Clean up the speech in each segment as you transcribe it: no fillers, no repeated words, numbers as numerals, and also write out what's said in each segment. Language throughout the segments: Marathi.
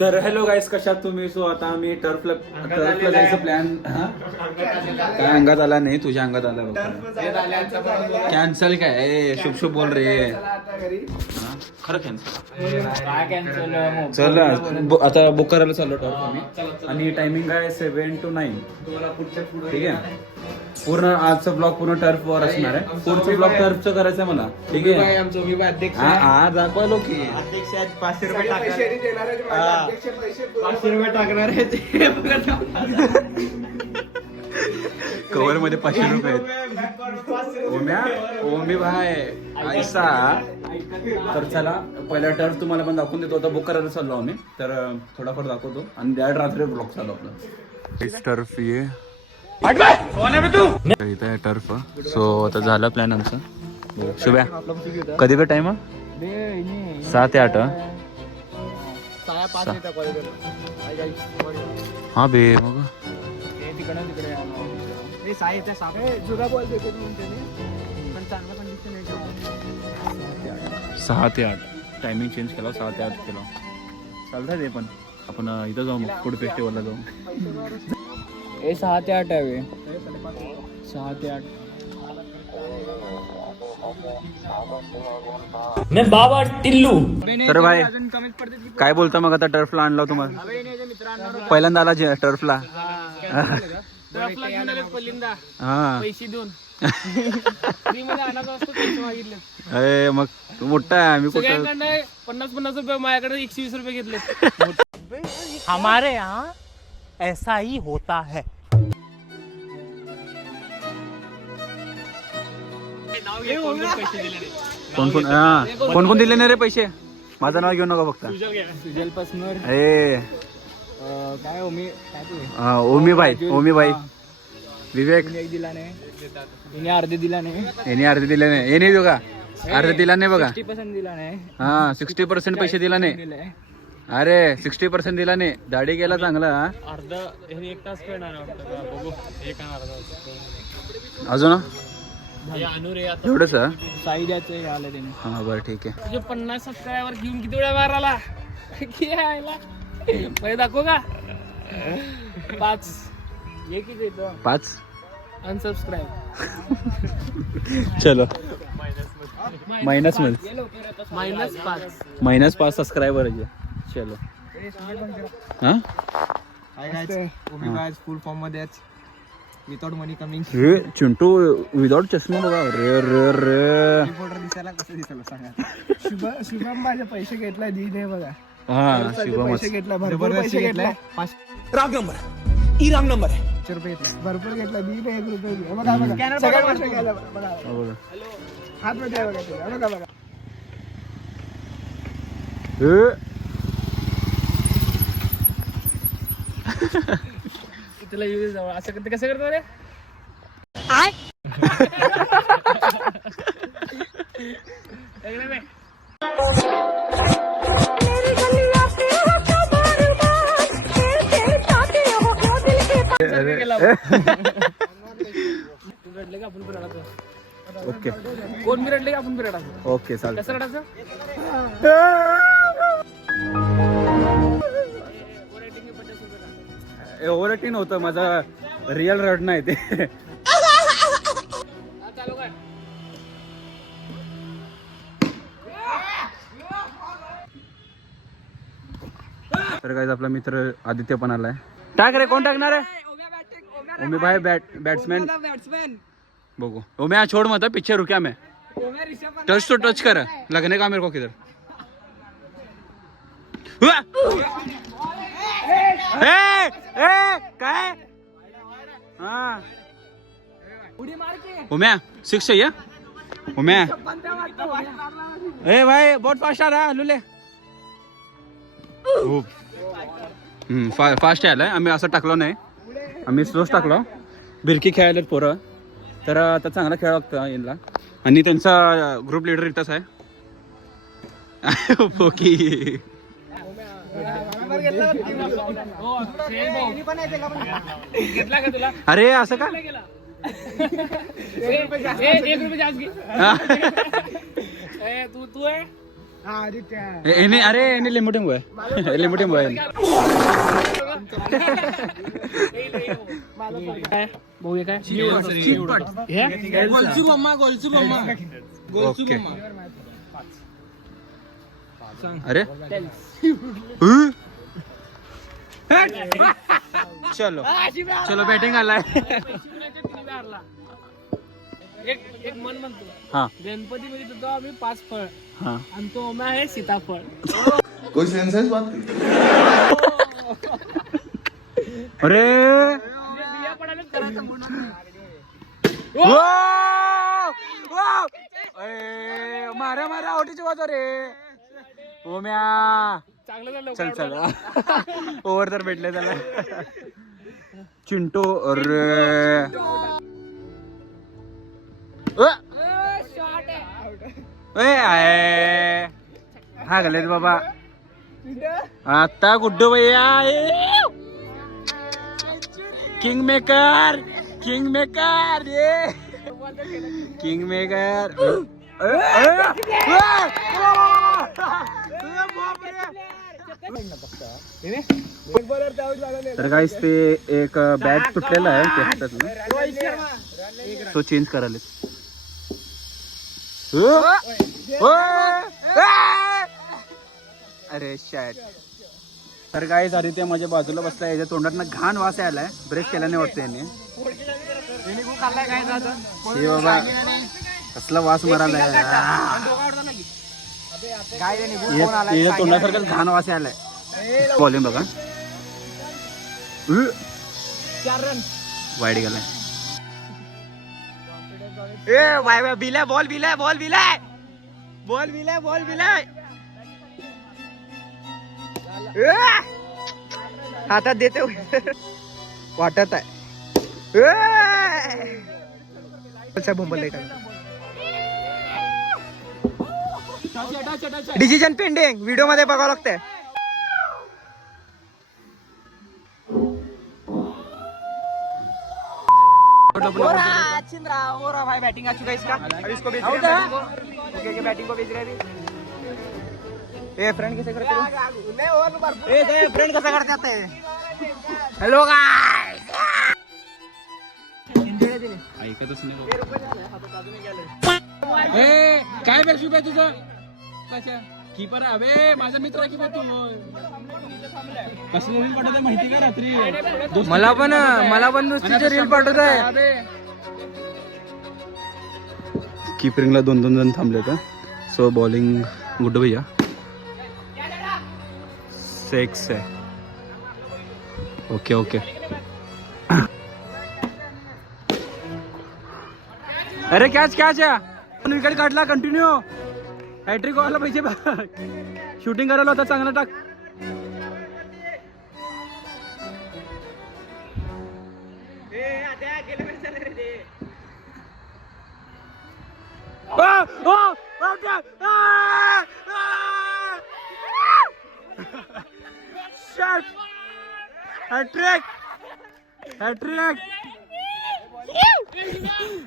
तर हॅलो गाईस, कशात तुम्ही? सो आता आम्ही टर्फला जायचं प्लॅन. काय अंगात आला नाही, तुझ्या अंगात आला बघ. कॅन्सल काय? शुभ शुभ बोल रे. खरं कॅन्सल. चल आता बुक करायला चाललो टर्फ आम्ही. आणि टायमिंग आहे 7 to 9. ठीक आहे. पूर्ण आजचा ब्लॉग पूर्ण टर्फवर असणार आहे. पुढचं ब्लॉग टर्फचं करायचं आहे मला. ठीक आहे. हा दाखवलो की 500 रुपये टाकणार आहे ते. कव्हर मध्ये 500 रुपये आहेत. ओमी भाई ऐसा. तर चला पहिला टर्फ तुम्हाला पण दाखवून देतो. आता बुक करायला चाललो आम्ही. तर थोडाफार दाखवतो आणि त्यात रात्री ब्लॉग चालू आपला. टर्फ ये इथं आहे टर्फ. सो आता झाला प्लॅन आमचा. शुभ्या कधी का टाइम? 6 ते 8. हा बे मग 6 ते 8 टायमिंग चेंज केला. 6 ते 8 केला. चालतंय ते पण. आपण इथं जाऊ मग फूड फेस्टिवलला जाऊ. 6 ते 8 आहे. 6 ते 8 मैं बाबा टिल्लू. तर भाई काय बोलता मग? आता टर्फला आणला तुम्हाला पहिल्यांदा आला टर्फला. हा पैसे देऊन मग तू मोठा आहे. आम्ही कुठं 50 रुपये, माझ्याकडे 120 रुपये घेतले. हमारे यहाँ ऐसा ही होता है. कोण कोण दिले नाही रे पैसे? माझं नाव घेऊ नका फक्त. सुजल पसनर ए काय ओमी काय तू ओमी भाई विवेक एक दिला नाही, तिने अर्धे दिला नाही, याने अर्धे दिले नाही. हे नाही देऊ का? अर्धे दिला नाही बघा. 60% दिला नाही. हा 60% पैसे दिला नाही. अरे 60% दिला नाही. दाढी गेला चांगला. अर्ध 1 तास बघू. अजून एवढंच साई द्यायचं आलं त्याने. हा बरं ठीक आहे. तुझे 50 सबस्क्रायबर घेऊन किती वेळा माराला पहिले दाखव का? 5 ये किती येतो? 5 अनसबस्क्राईब. चलो मायनस -5 सबस्क्रायबर आहे. चलो हा फुल फॉर्म मध्ये विदाउट मनी कमिंग. रे चिंटू विदाउट चष्मा बघा. रे रे रे रिपोर्टर दिसायला कसं दिसलं सांगा. शुभम माझे पैसे घेतला दी नाही बघा. हा शिवम पैसे घेतला, भरपूर पैसे घेतला. Wrong number E wrong number है. 500 रुपये घेतला, भरपूर घेतला. दी नाही 1 रुपये दिला. बघा बघा सगळं पैसे गेला बघा. हात मध्ये आहे बघा ते. बघा बघा. तुला असं करते कसं करतो रे? रडले का आपण पण रडायचं? ओके कोण मी रडले का आपण पण रडायचं? ओके चालेल. कसं रडायचं? ओव्हर ॲक्टिंग होतं. माझा रिअल रडणं आहे ते. चालू काय? तर काय आपला मित्र आदित्य पण आलाय. टाक रे. कोण टाकणार आहे? ओमी भाई बॅट्समॅन. बघू ओम्या छोड़ मत पीछे रुकिया मैं. टच तो टच कर. लगने का मेरे को किधर. काय हा उम्या 6 है उम्या. ए भाई बहुत फास्ट आ रहा लुले. फास्ट आलाय. आम्ही असं टाकलो नाही. आम्ही स्लोच टाकलो. बिरकी खेळायला पोरं. तर आता चांगला खेळ लागतं यांना. आणि त्यांचा ग्रुप लिडर इथंच आहे. ओके घेतला का तुला? अरे असं का? 1 रुपये जास्त घे. तू आहे हा आदित्य अरे लिंबू टिंबू आहे लिंबू टिंबू आहे बघूया काय ओके अरे चलो चलो बॅटिंग आलाय एक मन म्हणतो हा गणपती मध्ये देतो आम्ही 5 फळ हा आणि तो ओम्या आहे सीताफळ कोई सेंस है इस बात की? अरे बिया पडायलाच करायचं म्हणून मारा मारा ओटीची वाजव रे ओम्या चांगलं झालं चल चल ओव्हर तर भेटले त्याला चिंटू अरे हा गलेत बाबा आता गुड्डू भैया किंग मेकर ये किंग मेकर तर काहीच ते एक बॅट तुटलेला आहे ते हातातलं सो चेंज करायला अरे शॅट तर काहीच आदित्य माझ्या बाजूला बसला याच्या तोंडात घाण वास आलाय ब्रेक केल्याने वाटतं याने हे बाबा कसला वास मारायला याच्या तोंडासारखा घाण वास आलाय बॉलिंग बघा वाईट गेलाय हातात देते वाटत आहे डिसिजन पेंडिंग व्हिडिओ मध्ये बघावं लागतंय भाई बैटिंग आ चुका है इसका अब इसको बेच रहे हैं ओके बैटिंग को बेच रहे हैं ए फ्रेंड कैसे करते हो ए फ्रेंड कैसे करते आते हैं हेलो गाइस ऐकतच नाही काय बॅट आहे तुझं कशा कीपर अबे माझा मित्र आहे कीपर तू कसं रील पाठवत माहिती का रात्री मला पण नुसतीचे रील पाठवत आहे कीपरिंगला 2-2 जण थांबले का सो बॉलिंग गुड्डू भैया 6 आहे ओके ओके अरे कॅच विकेट काढला कंटिन्यू हॅट्रिक व्हायला पाहिजे शूटिंग करायला होता चांगला टाक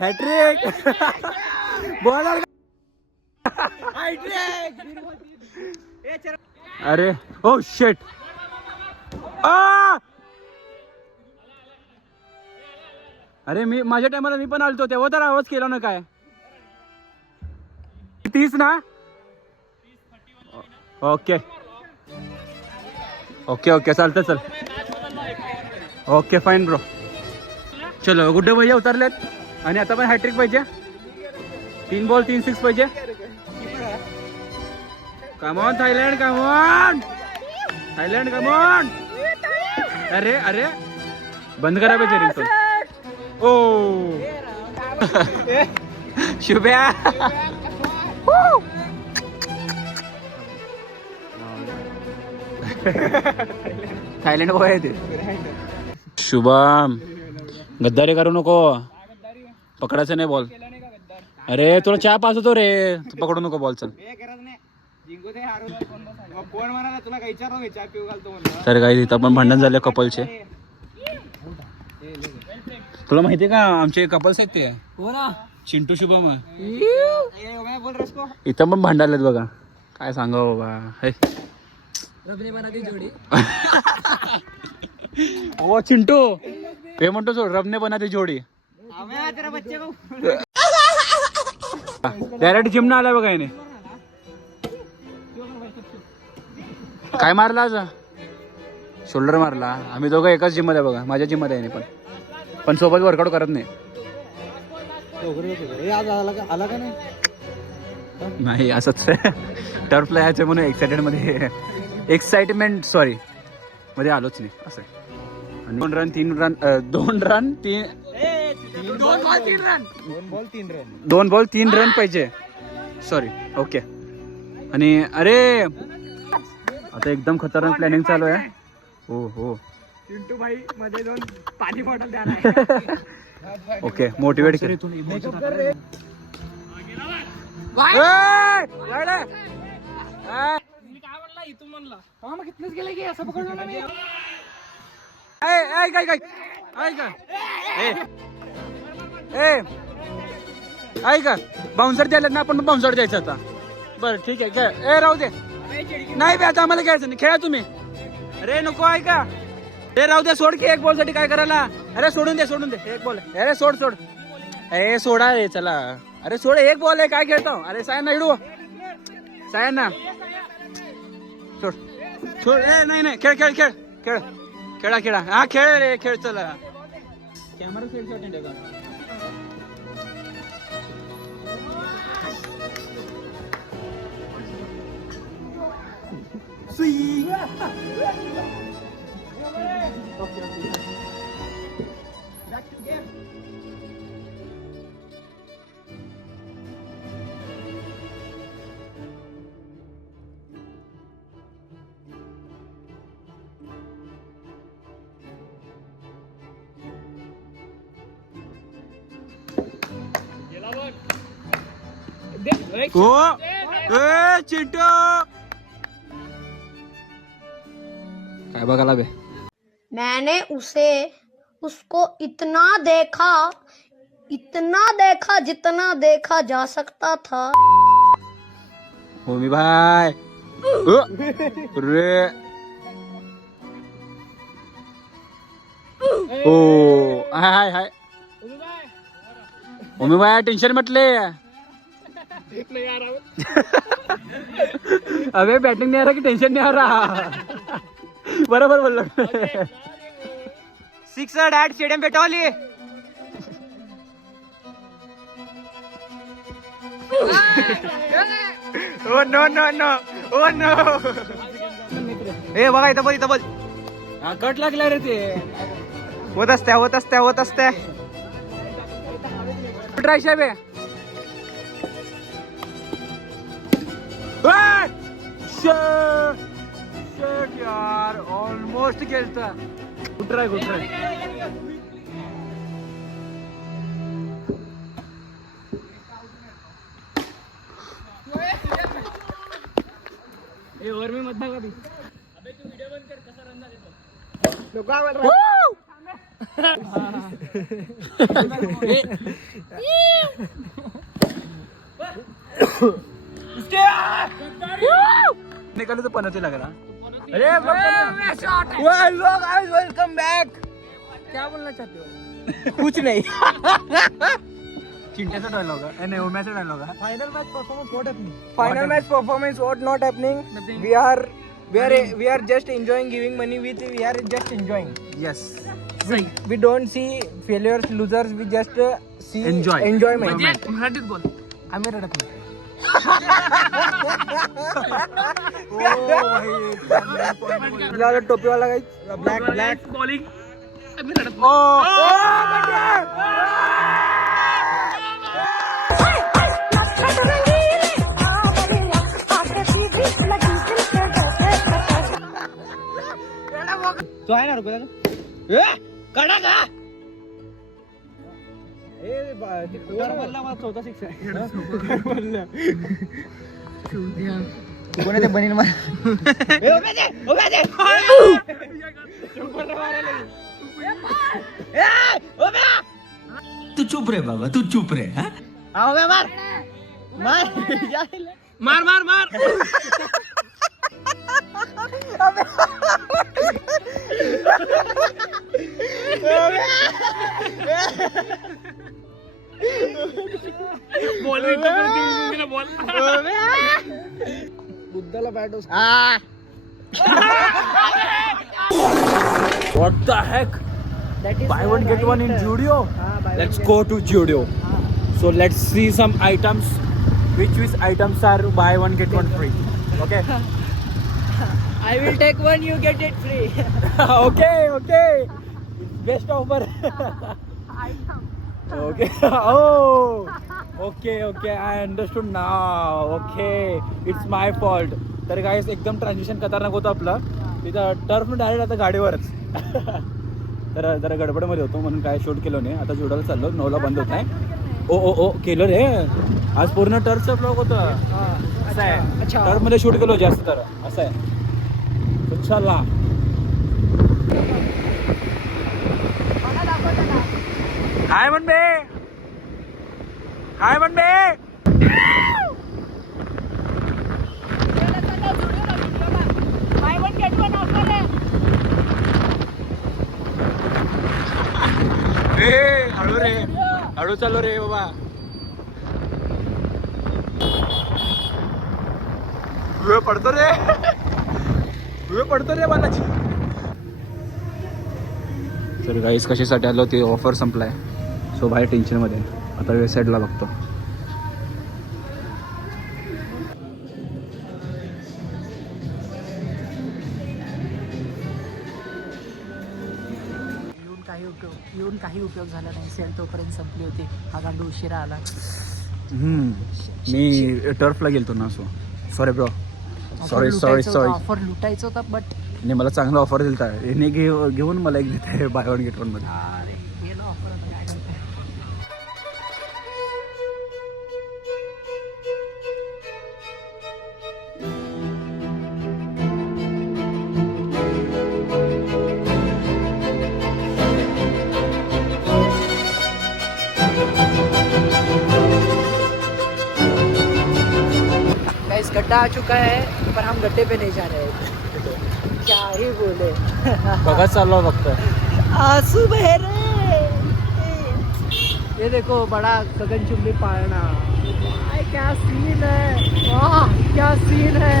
हॅट्रिक बॉलर अरे ओ शेट अरे मी माझ्या टायमाला मी पण आलतो तेव्हा तर आवाज केला ना काय 30 ना ओके ओके ओके चालतं चल ओके फाईन ब्रो चलो गुड्डे भैया उतरलेत आणि आता पण हॅट्रिक पाहिजे 3 बॉल 3 6 पाहिजे कमॉन थायलंड कमॉन अरे अरे बंद करा पाहिजे रिंग ओ शुभ्या थायलंड बॉय आहे ते शुभम गद्दारी करू नको पकडायचं नाही बॉल अरे तुला चहा पाजतो रे तू पकडू नको बॉल चल तर काही इथं पण भांडण झाले कपलचे तुला माहितीये का आमचे कपल्स आहेत ते चिंटू शुभम इथं पण भांडालेत बघा काय सांगावं बाबा हे. ओ चिंटू हे म्हणतो सोड रबने बनाती जोडी डायरेक्ट जिम ना आला बघा याने काय मारला आज शोल्डर मारला आम्ही दोघं एकाच जिम मध्ये बघा माझ्या जिम मध्ये आहे पण सोबत वर्कआउट करत नाही नाही असंच टर्फला यायचं म्हणून एक्साइटमेंट सॉरी मध्ये आलोच नाही असं आणि 2 बॉल 3 रन पाहिजे सॉरी ओके आणि अरे आता एकदम खतरनाक प्लॅनिंग चालू आहे हो हो चिंटू भाई मध्ये जाऊन पाणी बॉटल द्या ओके मोटिवेट कर ऐका बाउन्सर द्यायला ना आपण बाउन्सर द्यायचं आता बरं ठीक आहे काय ए राहू दे नाही बे आता आम्हाला घ्यायचं नाही खेळा तुम्ही अरे नको ऐका हे राहू दे सोड की एक बॉल साठी काय करायला अरे सोडून दे एक बॉल अरे सोड अरे सोडा रे चला अरे सोड एक बॉल आहे काय खेळतो अरे सायन ना इडू सायन ना सोड नाही खेळ खेळा हा खेळ रे खेळ चला कॅमेरा सेट शॉट आहे का चिंटू काय बघायला बे मैंने उसको इतना देखा जितना देखा जा सकता था होमी भाई रे ओ हाय होमी भाई टेंशन म्हटले अबे बैटिंग नहीं आ रहा कि टेंशन नहीं आ रहा बराबर बोल रहा सिक्सर डॅट स्टेडियम पेटवली ओ नो ए बघा इथं बोल कट लागला रे ते होत असते ट्राय साहेब यार ऑलमोस्ट गेलता गुड ट्राय ओव्हर मी मत बघा अबे तू व्हिडिओ बंद कर कसा रन झाले निकाल तो पनौती लग रहा अरे वेलकम बैक क्या बोलना चाहते हो कुछ नहीं चिंट्याचा डायलॉग आहे नाही उम्याचा डायलॉग आहे final match performance what not happening we are just enjoying giving money we are just enjoying yes we don't see failures losers we just see enjoyment मराठीत बोल आम्ही रडत नाही टोपी वाला ब्लॅक बॉलिंग तो आहे ना रुपये कडा का चौथा सिक्स आहे कोण ते बनीन तू चुप रे बाबा तू चुप रे मार मार मार मार बोल बोल बुद्धाला bat What the heck? Buy one get one in Judio. Let's go to Judio. So let's see some items. Which items are buy one get one free? Okay. I will take one, you get it free. Okay. Best offer. Okay. Oh. Okay. I understood now. Okay. It's my fault. तर गाईस एकदम ट्रान्झिशन खतरनाक होतं आपलं. तिथं टर्फ डायरेक्ट आता गाडीवरच. तर जरा गडबडमध्ये होतो म्हणून काय शूट केलं नाही. आता जुडाला चाललो 9ला बंद होत आहे. ओ केलं रे. आज पूर्ण टर्फचा ब्लॉग होता. असं आहे. टर्फमध्ये शूट केलो जास्त तर असं आहे. चला काय म्हणबे हळू चालू रे बाबा. वेळ पडतो रे बालाजी. तर गाईस कशासाठी आलो ते ऑफर संपलाय. सो बाहेर टेन्शन मध्ये आता वेबसाईटला बघतो. येऊन काही उपयोग झाला नाही. सेल तोपर्यंत संपली होती. हा गांडू उशिरा आला. मी टर्फला गेलतो ना. Sorry bro. सॉरी ऑफर लुटायचं होता बट नाही मला चांगला ऑफर दिलता. याने घेऊन मला एक देत आहे बाय वन गेट वन मध्ये. अरे गेलो ऑफर होता काय करते. गाइस गड्ढा आ चुका है पर हम गड्ढे पे नहीं जा रहे हैं. क्या ही बोले. बघा चाललो फक्त. आंसू बह रहे. ये देखो बड़ा गगनचुंबी पाळणा. क्या सीन है. वाह क्या सीन है.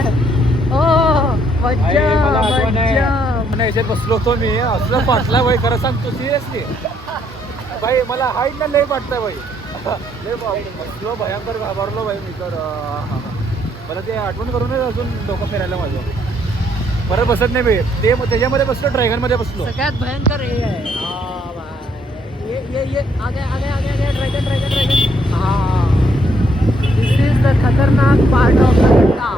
मज्जा याच्यात बसलो होतो मी. असलं पाटला भाई खरं सांगतो सिरियसली भाई. मला हाईट ना लय वाटतंय भाई. लय बसलो भयंकर घाबरलो भाई मी तर. मला ते आठवण करूनच अजून डोकं फिरायला माझं. परत बसत नाही मी. ते त्याच्यामध्ये बसलो. ड्रॅगन मध्ये बसलो. सगळ्यात भयंकर हे आहे. ये आगे ड्रैगन. हाँ दिस इज द खतरनाक पार्ट ऑफ द गड्ढा.